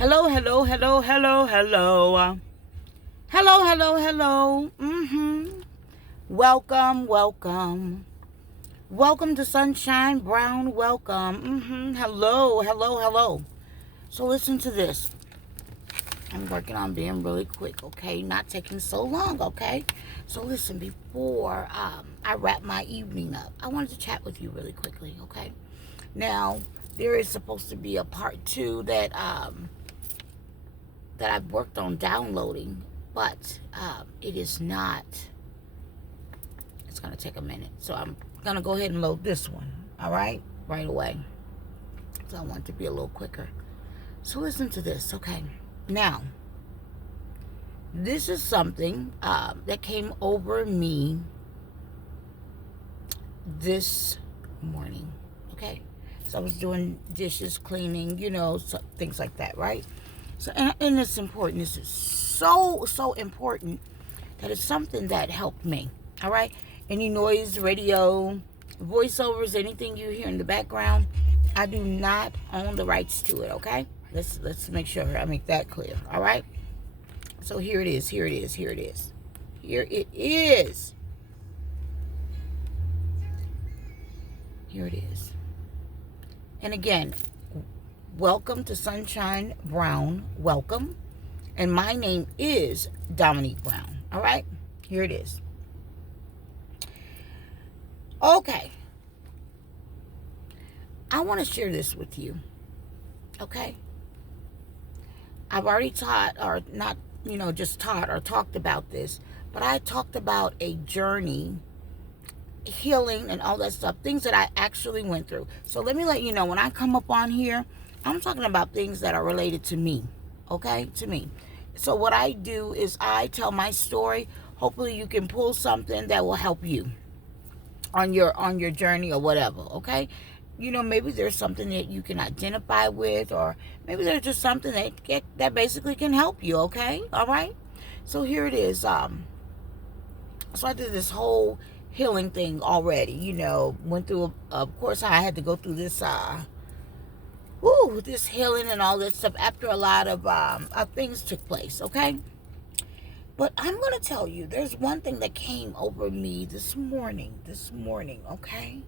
Hello, hello, hello, hello, hello. Hello, hello, hello. Welcome, welcome. Welcome to Sunshine Brown. Welcome. Hello, hello, hello. So listen to this. I'm working on being really quick, okay? Not taking so long, okay? So listen, before I wrap my evening up, I wanted to chat with you really quickly, okay? Now, there is supposed to be a part two that I've worked on downloading, but it is not. It's going to take a minute. So I'm going to go ahead and load this one, all right? Right away. So I want it to be a little quicker. So listen to this, okay? Now, this is something that came over me this morning, okay? So I was doing dishes, cleaning, things like that, right? So, and it's important. This is so important that it's something that helped me, all right? Any noise, radio, voiceovers, anything you hear in the background, I do not own the rights to it, okay? Let's make sure I make that clear, all right? So here it is, here it is, here it is. Here it is. Here it is. And again, welcome to Sunshine Brown. Welcome. And my name is Dominique Brown. All right? Here it is. Okay. I want to share this with you. Okay? I've already taught, or not, just taught or talked about this, but I talked about a journey, healing, and all that stuff, things that I actually went through. So let me let you know, when I come up on here, I'm talking about things that are related to me, okay? To me. So what I do is I tell my story. Hopefully you can pull something that will help you on your journey or whatever, okay? Maybe there's something that you can identify with, or maybe there's just something that basically can help you, okay? All right? So here it is. So I did this whole healing thing already, went through, of course, I had to go through this this healing and all this stuff after a lot of things took place, okay? But I'm going to tell you, there's one thing that came over me this morning, okay?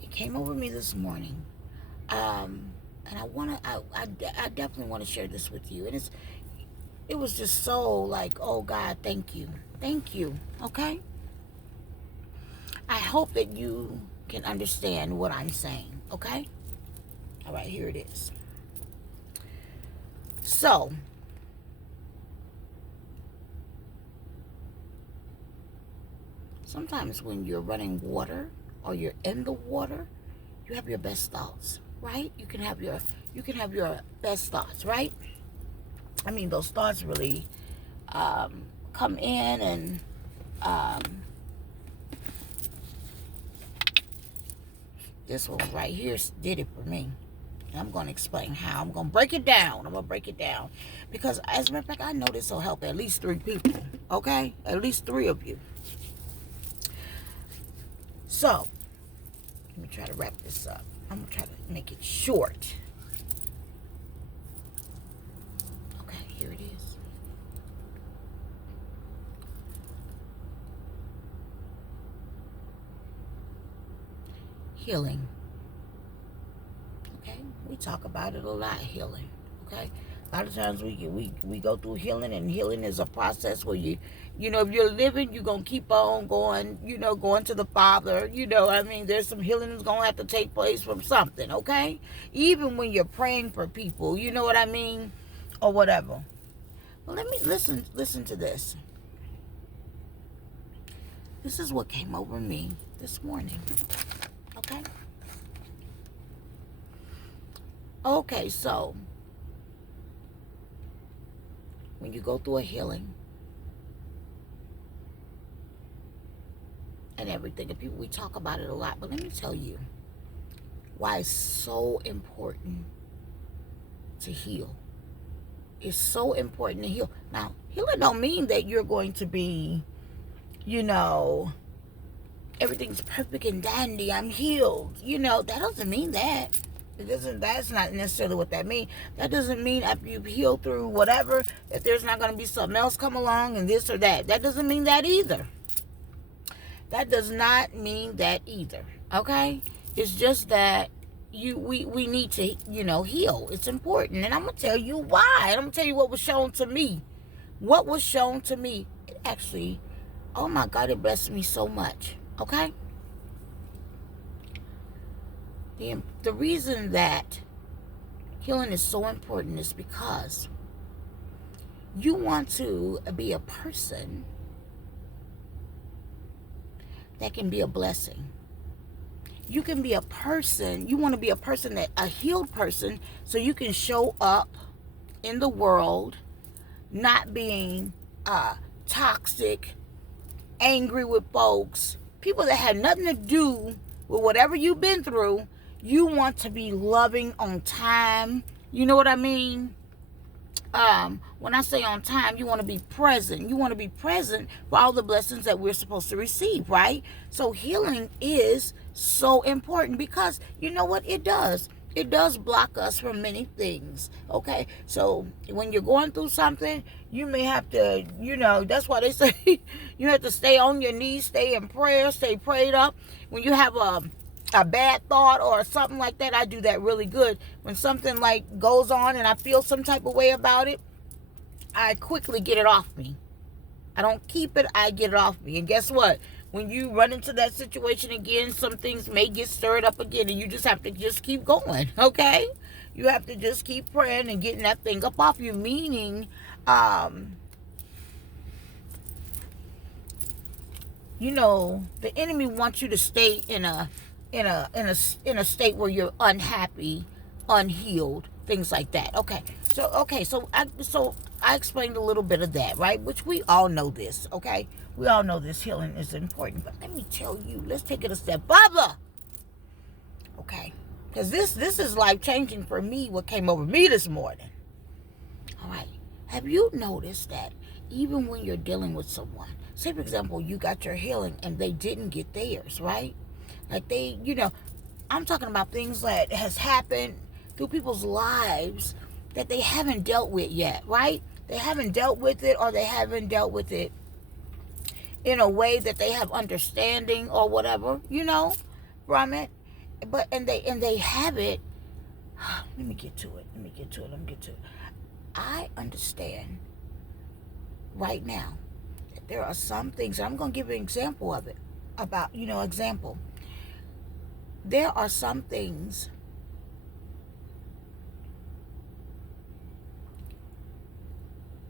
It came over me this morning. And I definitely want to share this with you. And it was just so like, oh God, thank you. Thank you, okay? I hope that you can understand what I'm saying, okay? All right, here it is. So, sometimes when you're running water or you're in the water, you have your best thoughts, right? You can have your best thoughts, right? I mean, those thoughts really come in, and this one right here did it for me. And I'm going to explain how. I'm going to break it down. Because as a matter of fact, I know this will help at least 3 people, okay? At least 3 of you. So, let me try to wrap this up. I'm going to try to make it short. Okay, here it is. Healing. Okay? We talk about it a lot, healing. Okay? A lot of times we go through healing, and healing is a process where if you're living, you're going to keep on going, going to the Father. There's some healing that's going to have to take place from something, okay? Even when you're praying for people, you know what I mean? Or whatever. Well, let me listen to this. This is what came over me this morning, okay? Okay, so when you go through a healing and everything, and people, we talk about it a lot, but let me tell you why it's so important to heal. It's so important to heal. Now, healing don't mean that you're going to be, everything's perfect and dandy, I'm healed. That doesn't mean that. That's not necessarily what that means. That doesn't mean after you've healed through whatever that there's not going to be something else come along and this or that. That doesn't mean that either. That does not mean that either. Okay? It's just that we need to, heal. It's important. And I'm gonna tell you why. And I'm gonna tell you what was shown to me. What was shown to me. It actually, oh my God, it blessed me so much. Okay? The reason that healing is so important is because you want to be a person that can be a blessing. You can be a person, you want to be a person a healed person, so you can show up in the world not being toxic, angry with folks, people that had nothing to do with whatever you've been through. You want to be loving on time. You know what I mean? When I say on time, you want to be present. You want to be present for all the blessings that we're supposed to receive, right? So healing is so important because you know what it does? It does block us from many things, okay? So when you're going through something, you may have to, that's why they say you have to stay on your knees, stay in prayer, stay prayed up. When you have a bad thought or something like that, I do that really good. When something like goes on and I feel some type of way about it, I quickly get it off me. I don't keep it, I get it off me. And guess what? When you run into that situation again, some things may get stirred up again, and you just have to just keep going, okay? You have to just keep praying and getting that thing up off you, meaning the enemy wants you to stay in a state where you're unhappy, unhealed, things like that. So I explained a little bit of that, right? Which we all know this, okay? We all know this healing is important, but let me tell you, let's take it a step further, okay? Because this is life changing for me. What came over me this morning? All right. Have you noticed that even when you're dealing with someone, say for example, you got your healing and they didn't get theirs, right? Like I'm talking about things that has happened through people's lives that they haven't dealt with yet, right? They haven't dealt with it, or they haven't dealt with it in a way that they have understanding or whatever, from it. But and they have it. Let me get to it. I understand right now that there are some things, and I'm going to give you an example of it. Example. There are some things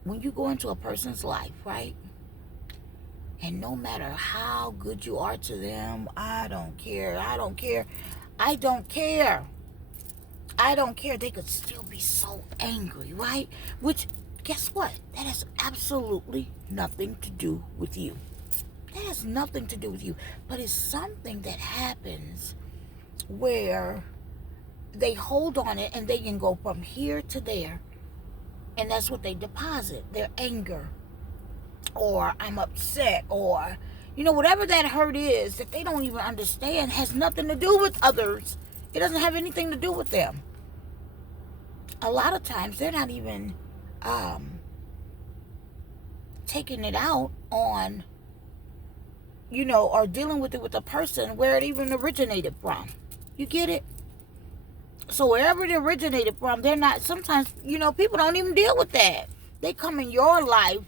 when you go into a person's life, right? And no matter how good you are to them, I don't care. They could still be so angry, right? Which, guess what? That has absolutely nothing to do with you. That has nothing to do with you. But it's something that happens where they hold on it and they can go from here to there. And that's what they deposit, their anger, or I'm upset, or whatever that hurt is that they don't even understand, has nothing to do with others. It doesn't have anything to do with them. A lot of times they're not even taking it out on or dealing with it with a person where it even originated from. You get it? So wherever it originated from, they're not, sometimes, people don't even deal with that. They come in your life,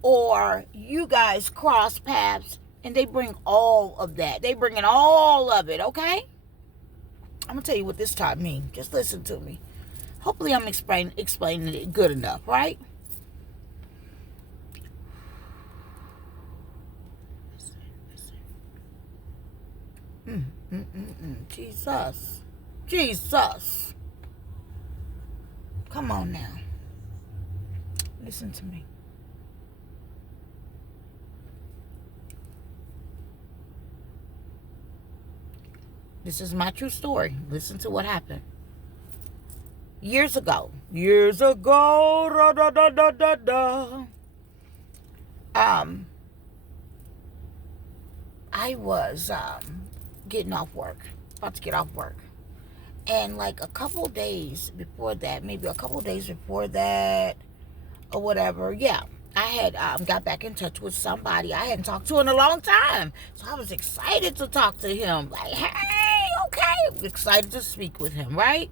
or you guys cross paths, and they bring all of that. They bring in all of it, okay? I'm going to tell you what this taught me. Just listen to me. Hopefully I'm explaining it good enough, right? Jesus. Come on now. Listen to me. This is my true story. Listen to what happened. Years ago. I was getting off work. About to get off work. And like a couple days before that, maybe a couple days before that, or whatever, yeah, I had got back in touch with somebody I hadn't talked to in a long time. So I was excited to talk to him. Like, hey, okay, excited to speak with him, right?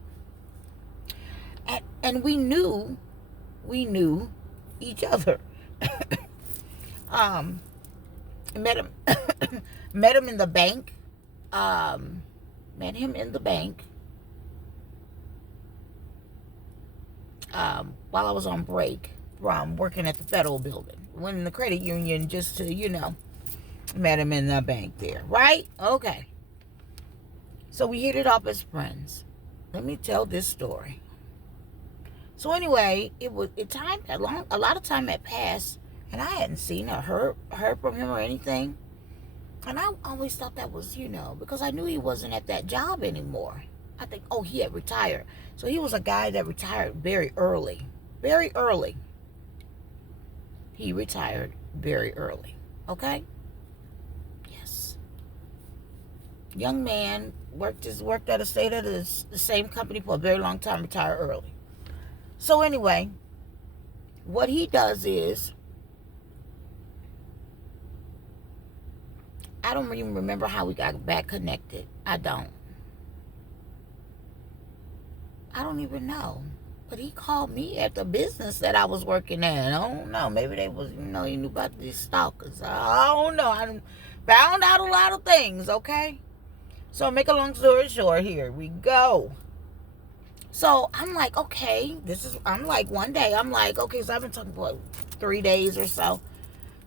And we knew each other. um, met him, met him in the bank. Um, met him in the bank. While I was on break from working at the Federal Building. Went in the credit union just to, met him in the bank there, right? Okay. So we hit it off as friends. Let me tell this story. So anyway, a lot of time had passed, and I hadn't seen or heard from him or anything. And I always thought that was, because I knew he wasn't at that job anymore. I think, he had retired. So he was a guy that retired very early. Very early. He retired very early. Okay? Yes. Young man, worked at a state of the same company for a very long time, retired early. So anyway, what he does is, I don't even remember how we got back connected. I don't even know. But he called me at the business that I was working at. I don't know. Maybe they was, he knew about these stalkers. I don't know. I found out a lot of things, okay? So make a long story short, here we go. So I'm like, okay, one day, I'm like, okay, so I've been talking for 3 days or so.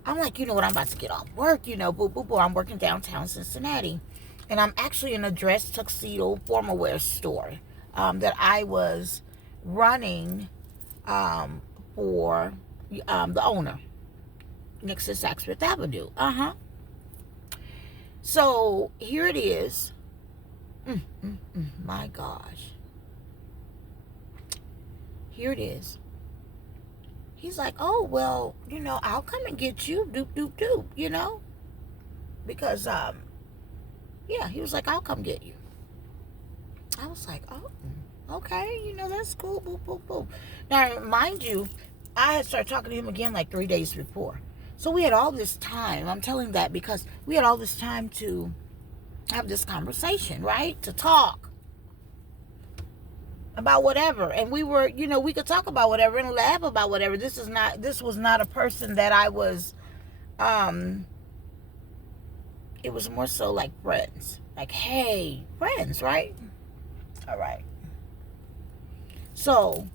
I'm like, you know what, I'm about to get off work, boo, boo, boo. I'm working downtown Cincinnati. And I'm actually in a dress tuxedo formal wear store that I was running for the owner next to Saks Fifth Avenue. So here it is. My gosh. Here it is. He's like, oh, well, I'll come and get you, doop, doop, doop, because, yeah, he was like, I'll come get you. I was like, oh, okay, that's cool, boop, boop, boop. Now, mind you, I had started talking to him again like 3 days before. So we had all this time. I'm telling that because we had all this time to have this conversation, right? To talk about whatever. And we were, we could talk about whatever and laugh about whatever. This was not a person that I was, it was more so like friends. Like, hey, friends, right? All right. So,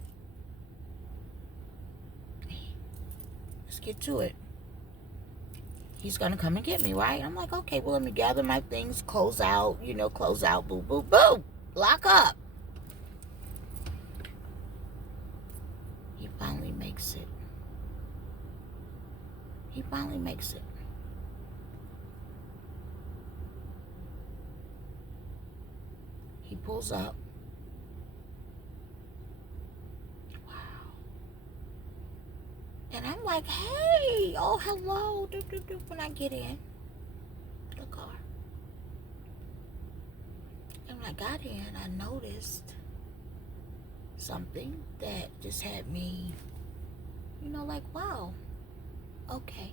let's get to it. He's going to come and get me, right? I'm like, okay, well, let me gather my things, close out, boo, boo, boo, lock up. He finally makes it. He pulls up. Wow. And I'm like, hey, oh, hello, when I get in the car. And when I got in, I noticed something that just had me, like, wow, okay.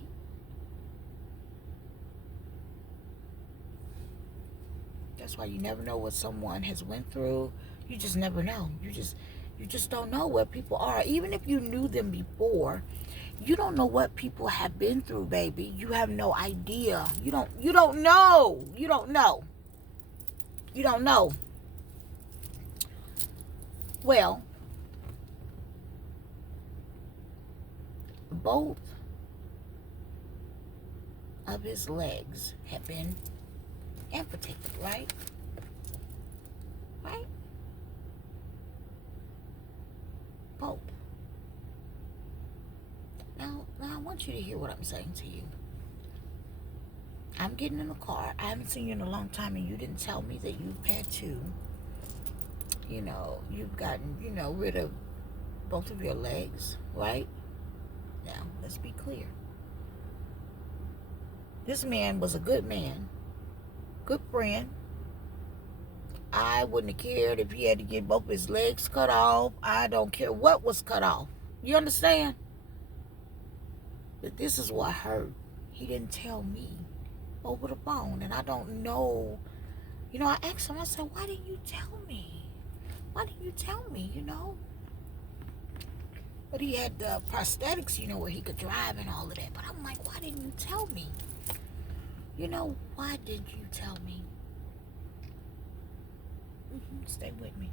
That's why you never know what someone has went through. You just never know. You just don't know where people are. Even if you knew them before, you don't know what people have been through, baby. You have no idea. You don't know. You don't know. You don't know. Well, both of his legs have been amputated, right? Right? Both. Now I want you to hear what I'm saying to you. I'm getting in the car. I haven't seen you in a long time, and you didn't tell me that you've had to, you've gotten, rid of both of your legs, right? Now, let's be clear. This man was a good man, good friend, I wouldn't have cared if he had to get both his legs cut off. I don't care what was cut off. You understand? But this is what hurt. He didn't tell me over the phone, and I don't know. You know, I asked him, I said, why didn't you tell me? Why didn't you tell me, you know? But he had prosthetics, you know, where he could drive and all of that. But I'm like, why didn't you tell me? You know, why didn't you tell me? Stay with me.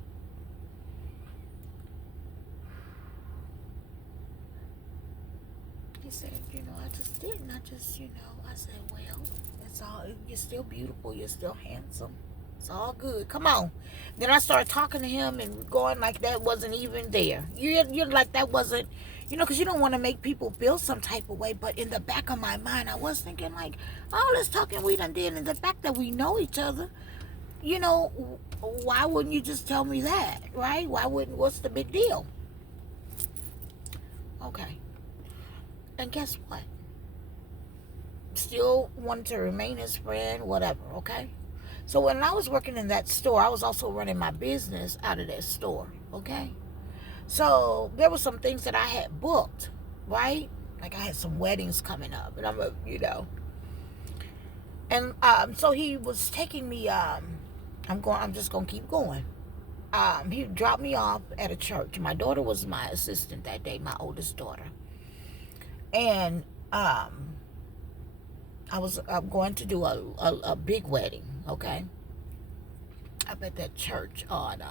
He said, you know, I just didn't. I just, you know, I said, well, it's all, you're still beautiful. You're still handsome. It's all good. Come on. Then I started talking to him and going like that wasn't even there. You're like that wasn't, you know, because you don't want to make people feel some type of way. But in the back of my mind, I was thinking like, all this talking we done did, and the fact that we know each other, you know, why wouldn't you just tell me that, right? Why wouldn't, what's the big deal? Okay. And guess what? Still wanted to remain his friend, whatever, okay? So when I was working in that store, I was also running my business out of that store, okay? So there were some things that I had booked, right? Like I had some weddings coming up, and I'm a, you know. And so he was taking me, I'm just gonna keep going. He dropped me off at a church. My daughter was my assistant that day, my oldest daughter. And I was going to do a big wedding, okay? Up at that church on,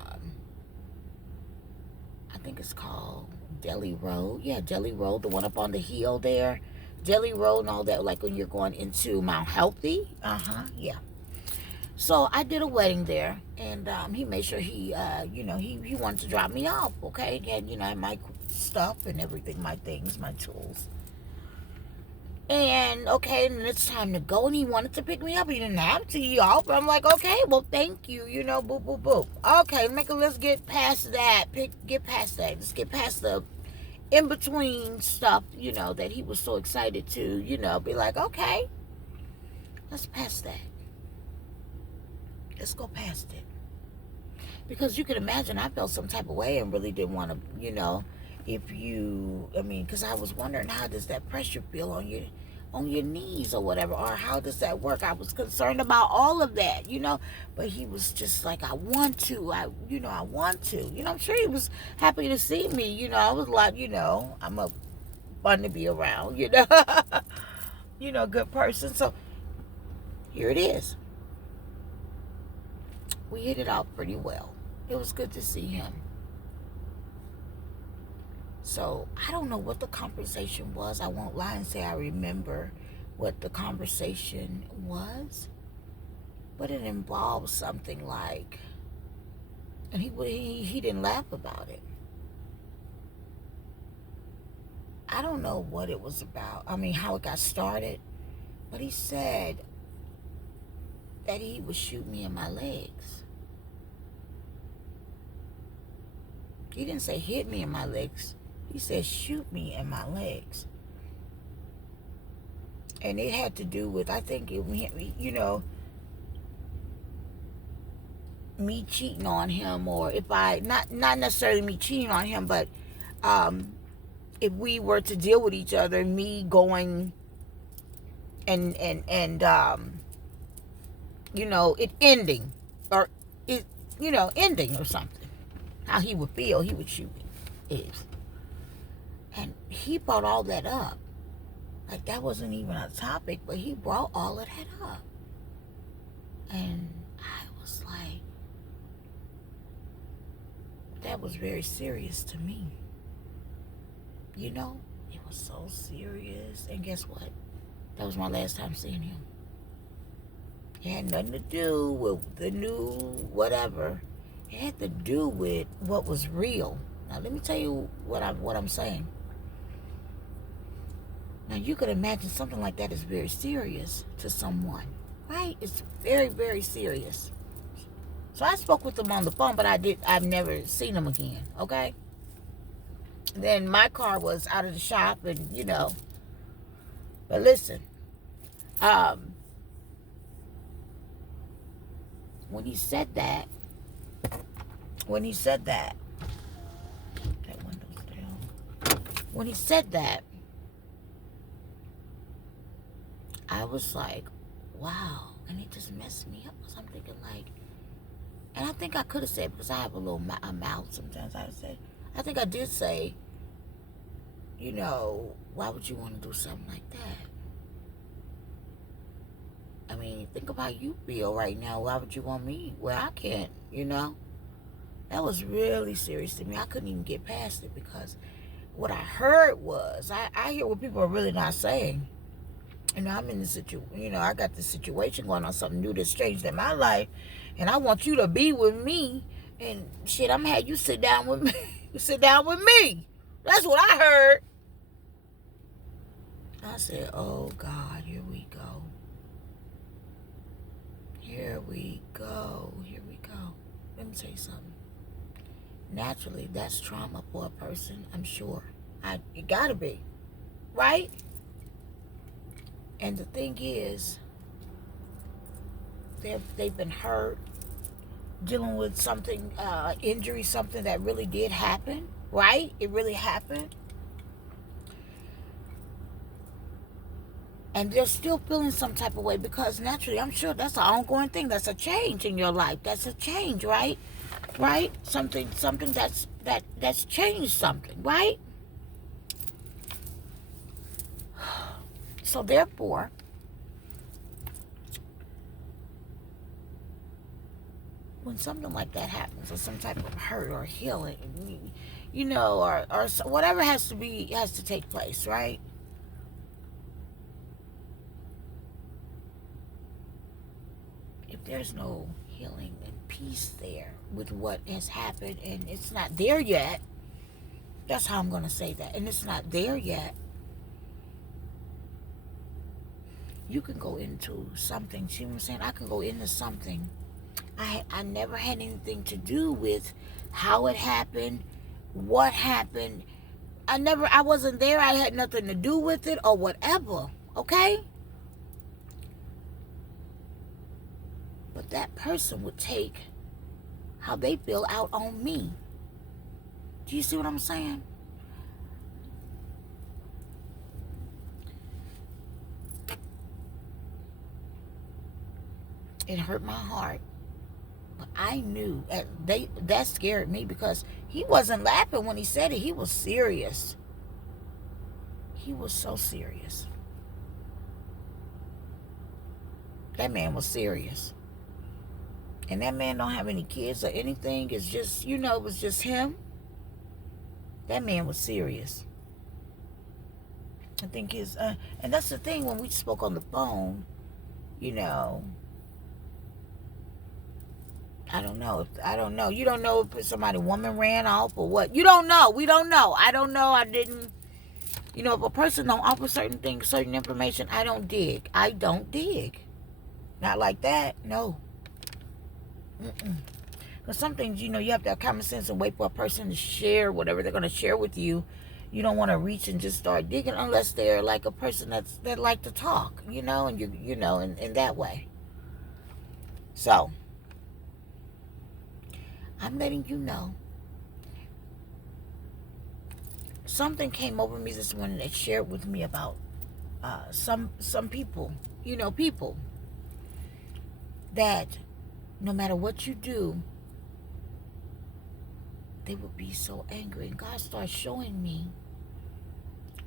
I think it's called Delhi Road. Yeah, Delhi Road, the one up on the hill there. Delhi Road and all that, like when you're going into Mount Healthy. Yeah. So I did a wedding there, and he made sure he, you know, he wanted to drop me off, okay? And, you know, my stuff and everything, my things, my tools. And okay, and it's time to go, and he wanted to pick me up. He didn't have to. He offered. I'm like, okay, well, thank you. You know, boop, boop, boop. Okay, let's get past that. Get past that. Let's get past the in between stuff. You know that he was so excited to. You know, be like, okay, let's pass that. Let's go past it. Because you can imagine, I felt some type of way and really didn't want to. You know, if you, I mean, because I was wondering how does that pressure feel on your knees or whatever, or how does that work? I was concerned about all of that, you know, but he was just like, I want to, I want to, you know, I'm sure he was happy to see me, you know, I was like, you know, I'm a fun to be around, you know, you know, good person. So here it is. We hit it off pretty well. It was good to see him. So I don't know what the conversation was. I won't lie and say I remember what the conversation was, but it involved something like, and he didn't laugh about it. I don't know what it was about. I mean, how it got started, but he said that he would shoot me in my legs. He didn't say hit me in my legs. He said, shoot me in my legs. And it had to do with, I think, you know, me cheating on him, or if not necessarily me cheating on him, but if we were to deal with each other, me going and you know, it ending, or it, you know, ending or something. How he would feel, he would shoot me. Is. And he brought all that up. Like that wasn't even a topic, but he brought all of that up. And I was like, that was very serious to me. You know, it was so serious. And guess what? That was my last time seeing him. It had nothing to do with the new whatever. It had to do with what was real. Now let me tell you what I'm saying. Now, you could imagine something like that is very serious to someone, right? It's very, very serious. So I spoke with him on the phone, but I've never seen him again, okay? Then my car was out of the shop, and, you know. But listen, when he said that, when he said that. That window's down. When he said that, I was like, wow. And it just messed me up. Because I'm thinking like, and I think I could have said, because I have a little mouth sometimes, I think I did say, you know, why would you want to do something like that? I mean, think about how you feel right now. Why would you want me where I can't, you know? That was really serious to me. I couldn't even get past it because what I heard was, I hear what people are really not saying. You know, I'm in the situation, you know, I got this situation going on, something new that's changed in my life, and I want you to be with me, and shit, I'm gonna have you sit down with me. Sit down with me. That's what I heard. I said, oh God, here we go. Here we go. Here we go. Let me tell you something. Naturally, that's trauma for a person, I'm sure. It gotta be. Right? And the thing is, they've been hurt, dealing with something, injury, something that really did happen, right? It really happened. And they're still feeling some type of way because naturally, I'm sure that's an ongoing thing. That's a change in your life. That's a change, right? Right? Something that's changed something, right? So therefore, when something like that happens, or some type of hurt or healing, you know, or whatever has to take place, right? If there's no healing and peace there with what has happened, and it's not there yet, that's how I'm going to say that, and it's not there yet, you can go into something. See what I'm saying? I can go into something. I never had anything to do with how it happened, what happened. I wasn't there. I had nothing to do with it or whatever. Okay? But that person would take how they feel out on me. Do you see what I'm saying? It hurt my heart. But I knew that scared me because he wasn't laughing when he said it. He was serious. He was so serious. That man was serious. And that man don't have any kids or anything. It's just, you know, it was just him. That man was serious. I think and that's the thing, when we spoke on the phone, you know, I don't know. You don't know if woman ran off or what. You don't know. We don't know. I don't know. I didn't. You know, if a person don't offer certain things, certain information, I don't dig. I don't dig. Not like that. No. Because some things, you know, you have to have common sense and wait for a person to share whatever they're going to share with you. You don't want to reach and just start digging unless they're like a person that like to talk, you know, and you know, in that way. So, I'm letting you know. Something came over me this morning that shared with me about some people, you know, people that no matter what you do, they would be so angry. And God starts showing me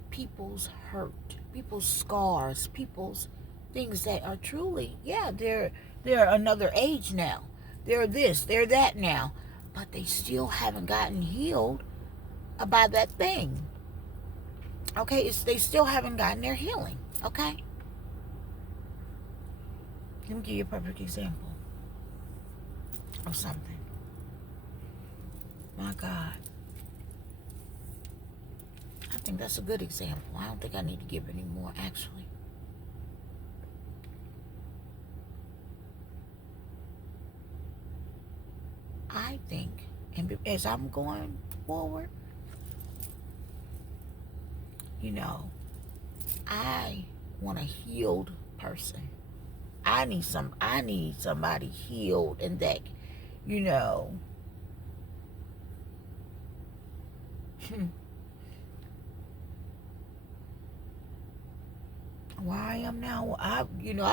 people's hurt, people's scars, people's things that are truly, yeah, they're another age now. They're this, they're that now. But they still haven't gotten healed about that thing. Okay? They still haven't gotten their healing. Okay? Let me give you a perfect example of something. My God. I think that's a good example. I don't think I need to give any more, actually. I think, and as I'm going forward, you know, I want a healed person. I need somebody healed and that, you know, Where I am now, I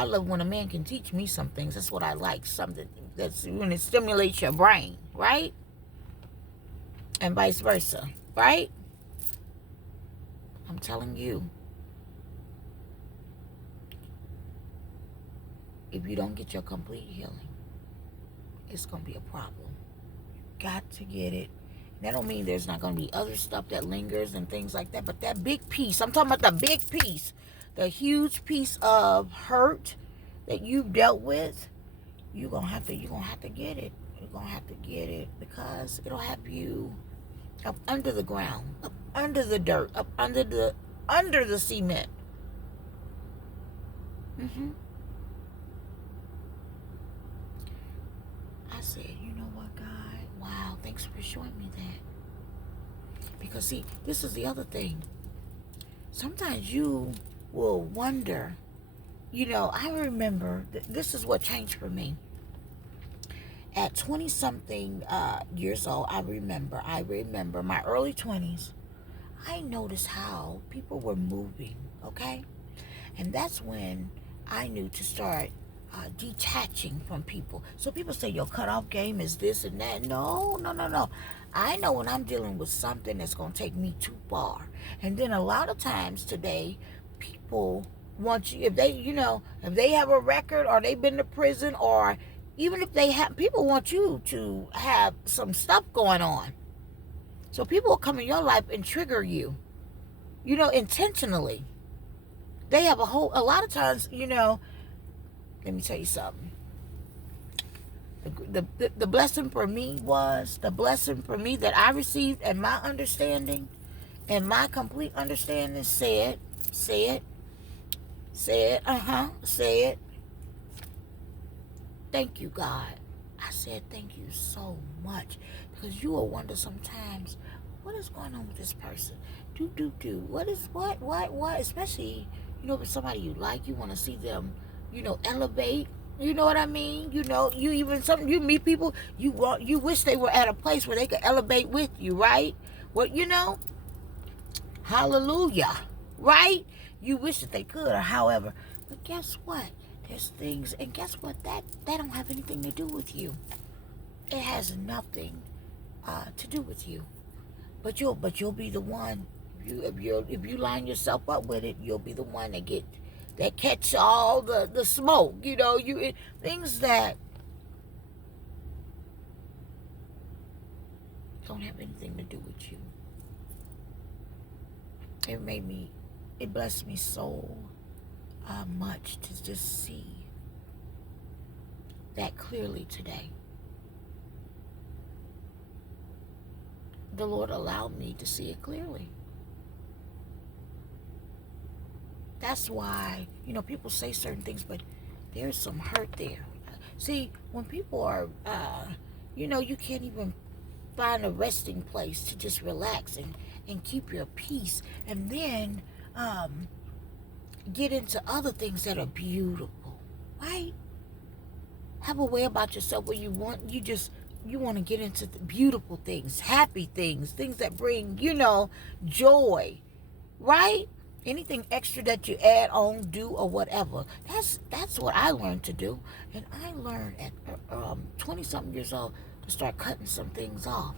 love when a man can teach me some things. That's what I like. Something that's when it stimulates your brain, right? And vice versa, right? I'm telling you, if you don't get your complete healing, it's gonna be a problem. You got to get it. That don't mean there's not gonna be other stuff that lingers and things like that. But that big piece, I'm talking about the big piece, the huge piece of hurt that you've dealt with, you're gonna have to get it. You're gonna have to get it because it'll have you up under the ground, up under the dirt, up under the cement. I said, you know what, God? Wow, thanks for showing me that. Because see, this is the other thing. Sometimes you will wonder, I remember, this is what changed for me. At 20-something years old, I remember my early 20s, I noticed how people were moving, okay? And that's when I knew to start detaching from people. So people say your cutoff game is this and that. No. I know when I'm dealing with something that's going to take me too far. And then a lot of times today, people want you, if they have a record or they've been to prison, or even if they have, people want you to have some stuff going on. So people will come in your life and trigger you, intentionally. They have a lot of times, let me tell you something. The blessing for me that I received, and my understanding and my complete understanding said, thank you, God. I said thank you so much, because you will wonder sometimes, what is going on with this person? What, especially, with somebody you like, you want to see them, elevate. You know what I mean? You meet people, you wish they were at a place where they could elevate with you, right? Well, hallelujah, right? You wish that they could, or however. But guess what? There's things, and guess what? That don't have anything to do with you. It has nothing to do with you. But you'll be the one. If you line yourself up with it, you'll be the one that catch all the smoke. Things that don't have anything to do with you. It blessed me so much to just see that clearly today. The Lord allowed me to see it clearly. That's why, people say certain things, but there's some hurt there. See, when people are, you can't even find a resting place to just relax and keep your peace, and then get into other things that are beautiful, right? Have a way about yourself where you want to get into the beautiful things, happy things that bring, joy, right? Anything extra that you add on, do, or whatever. That's what I learned to do. And I learned at 20-something years old to start cutting some things off.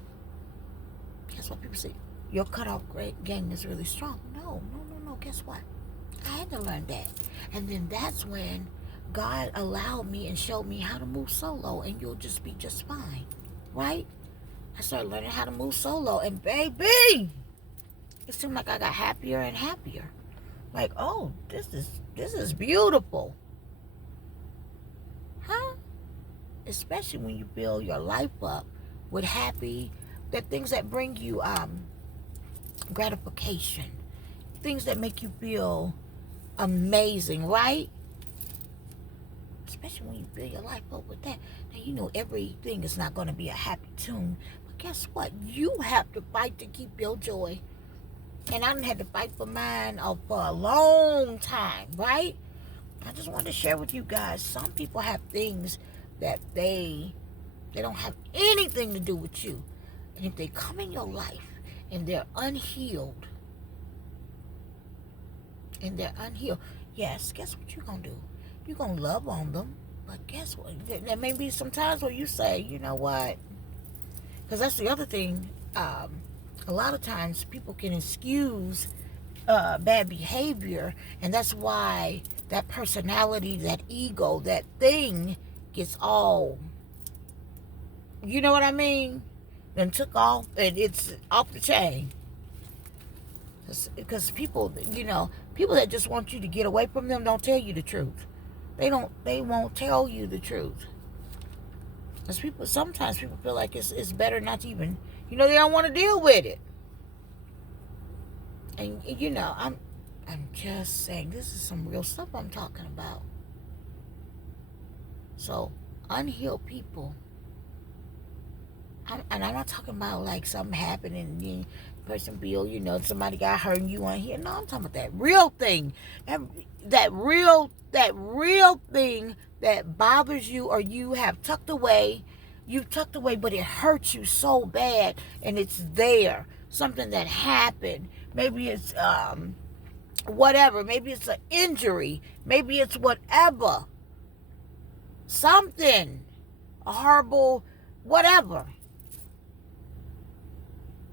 Guess what people say? Your cutoff game is really strong. No. Guess what? I had to learn that. And then that's when God allowed me and showed me how to move solo, and you'll just be just fine, right? I started learning how to move solo, and baby, it seemed like I got happier and happier. Like, oh, this is beautiful. Huh? Especially when you build your life up with the things that bring you gratification. Things that make you feel amazing, right? Especially when you build your life up with that. Now, everything is not going to be a happy tune. But guess what? You have to fight to keep your joy. And I done had to fight for mine for a long time, right? I just wanted to share with you guys, some people have things that they don't have anything to do with you. And if they come in your life and they're unhealed, yes, guess what you're going to do? You're going to love on them. But guess what? There may be some times where you say, you know what? Because that's the other thing. A lot of times people can excuse bad behavior, and that's why that personality, that ego, that thing gets all, you know what I mean? Then took off, and it's off the chain. Because people, people that just want you to get away from them don't tell you the truth. They won't tell you the truth. Because sometimes people feel like it's better not to even, they don't want to deal with it. And I'm just saying, this is some real stuff I'm talking about. So, unhealed people, and I'm not talking about like something happened and the person feel, somebody got hurt and you weren't here. No, I'm talking about that real thing. That real thing that bothers you, or you have tucked away. You've tucked away, but it hurts you so bad, and it's there. Something that happened. Maybe it's whatever. Maybe it's an injury. Maybe it's whatever. Something. A horrible whatever.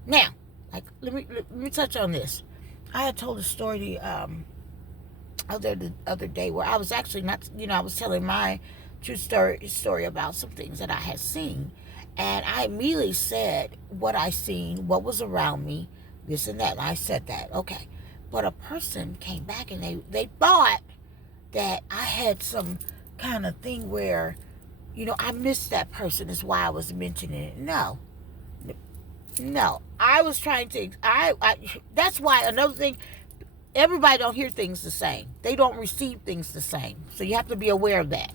Now, like, let me touch on this. I had told a story the other day where I was actually not, I was telling my true story about some things that I had seen, and I immediately said what I seen, what was around me, this and that. And I said that, okay, but a person came back and they thought that I had some kind of thing where, I missed that person, is why I was mentioning it. No, I was trying to. That's why another thing. Everybody don't hear things the same. They don't receive things the same. So you have to be aware of that.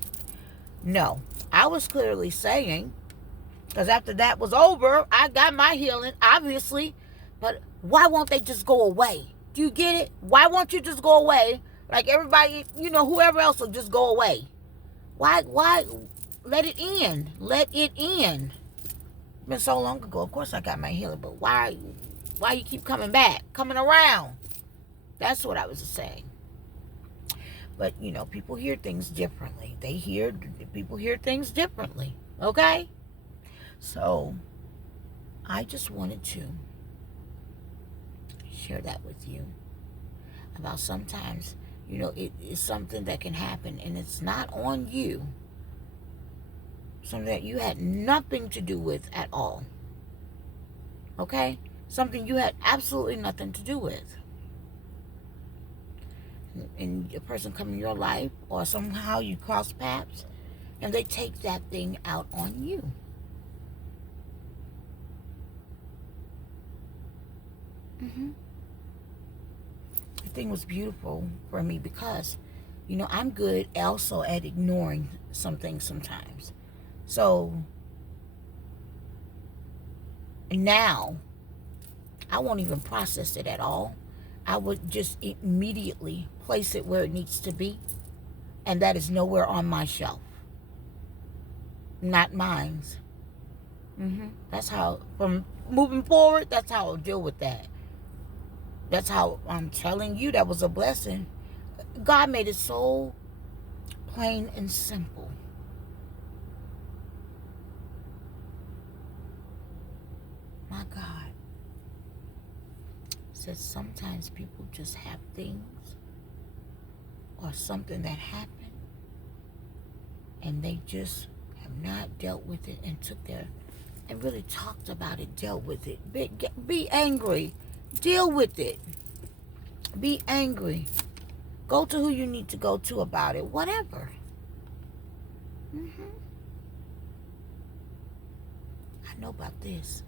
No, I was clearly saying, because after that was over, I got my healing, obviously. But why won't they just go away? Do you get it? Why won't you just go away? Like everybody, whoever else will just go away. Why? Let it end. Let it end. It's been so long ago. Of course I got my healing, but why you keep coming back, coming around? That's what I was saying. But, people hear things differently. People hear things differently. Okay? So, I just wanted to share that with you. About sometimes, it is something that can happen, and it's not on you. Something that you had nothing to do with at all. Okay? Something you had absolutely nothing to do with. And a person come in your life, or somehow you cross paths, and they take that thing out on you. The thing was beautiful for me because, I'm good also at ignoring some things sometimes. So now I won't even process it at all. I would just immediately place it where it needs to be, and that is nowhere on my shelf. Not mine's. That's how, from moving forward, that's how I'll deal with that. That's how I'm telling you that was a blessing. God made it so plain and simple. My God. Said sometimes people just have things or something that happened, and they just have not dealt with it and really talked about it, dealt with it. Be angry. Deal with it. Be angry. Go to who you need to go to about it. Whatever. I know about this.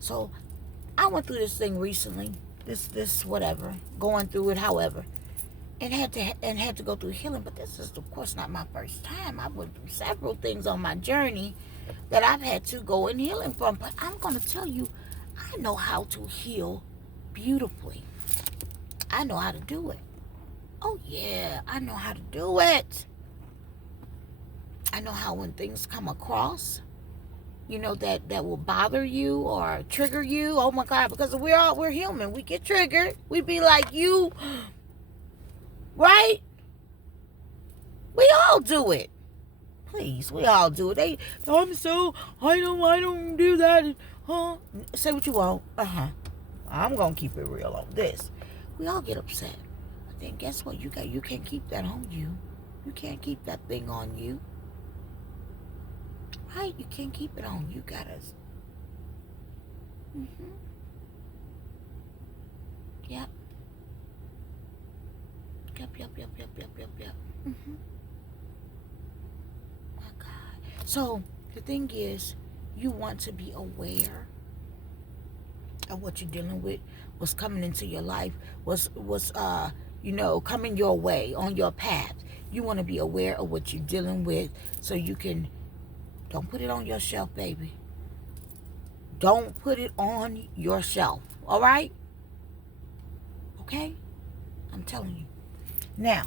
So I went through this thing recently. This whatever. Going through it, however. And had to go through healing. But this is, of course, not my first time. I went through several things on my journey that I've had to go in healing from. But I'm going to tell you, I know how to heal beautifully. I know how to do it. Oh, yeah, I know how to do it. I know how when things come across, that will bother you or trigger you. Oh my God, because we're human. We get triggered. We be like, you, right? We all do it. Please, we all do it. I don't do that. Huh? Say what you want. I'm gonna keep it real on this. We all get upset. But then guess what? You can't keep that on you. You can't keep that thing on you. Right? You can't keep it on. You gotta. Yep. Yep. My God. So the thing is, you want to be aware of what you're dealing with, what's coming into your life, what's coming your way on your path. You want to be aware of what you're dealing with, so you can. Don't put it on your shelf, baby. Don't put it on your shelf. All right? Okay? I'm telling you. Now,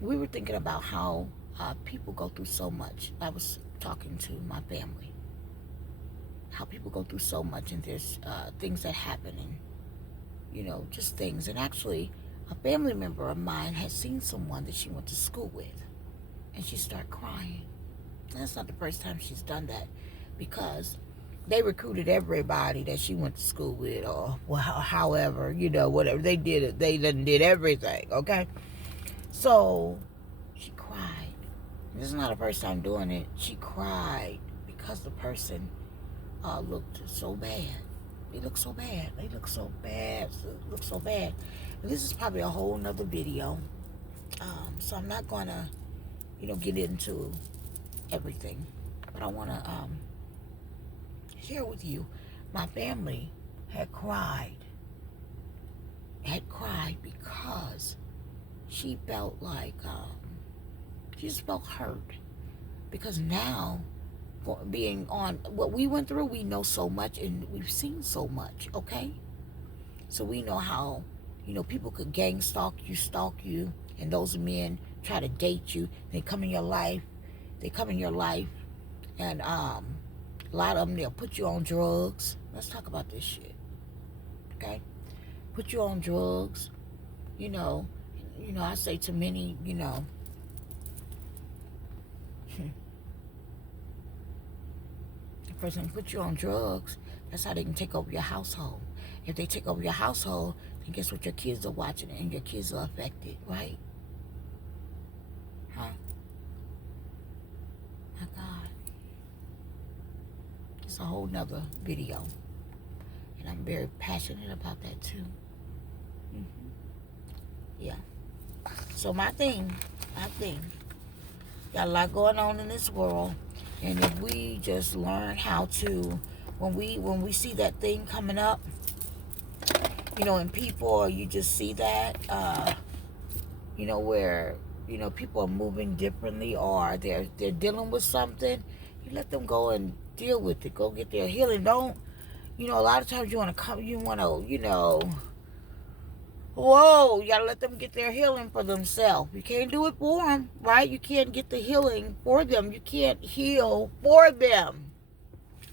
we were thinking about how people go through so much. I was talking to my family. How people go through so much, and there's things that happen, and just things. And actually, a family member of mine had seen someone that she went to school with, and she started crying. And that's not the first time she's done that, because they recruited everybody that she went to school with, or however, whatever they did it, they did everything. Okay, so she cried. This is not the first time doing it. She cried because the person looked so bad. They look so bad. They look so bad. Look so bad. And this is probably a whole nother video. So I'm not gonna, get into everything. But I wanna share with you. My family had cried because she felt like she just felt hurt. Because now, being on what we went through, we know so much and we've seen so much, okay? So we know how, people could gang stalk you, and those men try to date you. They come in your life, and a lot of them, they'll put you on drugs. Let's talk about this shit, okay? Put you on drugs, I say to many, person put you on drugs, that's how they can take over your household. If they take over your household, then guess what? Your kids are watching it, and your kids are affected, right? Huh? My God. It's a whole nother video. And I'm very passionate about that too. Yeah. So my thing, got a lot going on in this world. And if we just learn how to, when we see that thing coming up, in people, or you just see that, where, people are moving differently, or they're dealing with something, you let them go and deal with it. Go get their healing. Don't, a lot of times you want to, whoa, you gotta let them get their healing for themselves. You can't do it for them, right? You can't get the healing for them. You can't heal for them,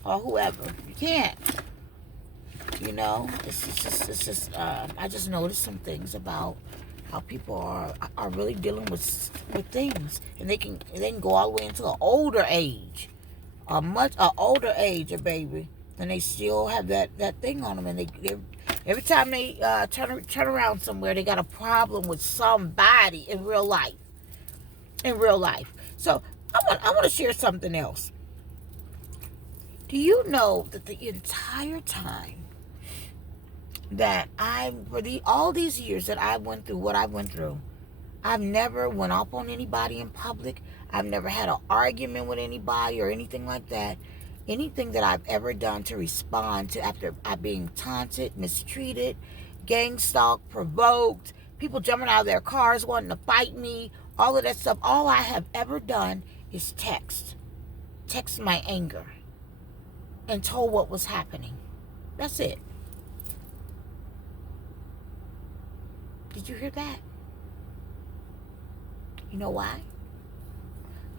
or whoever. You can't. It's just. I just noticed some things about how people are really dealing with things, and they can go all the way into an older age, a older age, a baby, and they still have that thing on them, and they every time they turn around somewhere, they got a problem with somebody in real life. So I want to share something else. Do you know that the entire time that all these years that I went through what I went through, I've never went up on anybody in public. I've never had an argument with anybody or anything like that. Anything that I've ever done to respond to after I being taunted, mistreated, gang stalked, provoked, people jumping out of their cars wanting to fight me, all of that stuff, all I have ever done is text my anger and told what was happening. That's it. Did you hear that? You know why?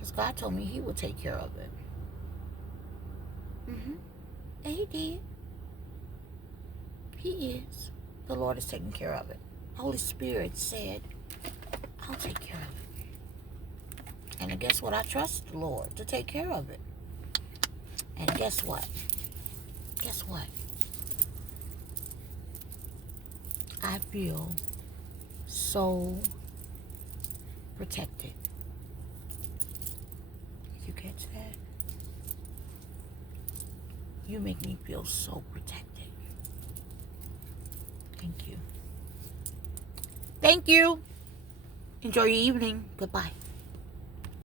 Because God told me he would take care of it. And he did. He is. The Lord is taking care of it. Holy Spirit said, I'll take care of it. And guess what? I trust the Lord to take care of it. And guess what? Guess what? I feel so protected. Did you catch that? You make me feel so protected. Thank you. Thank you. Enjoy your evening. Goodbye.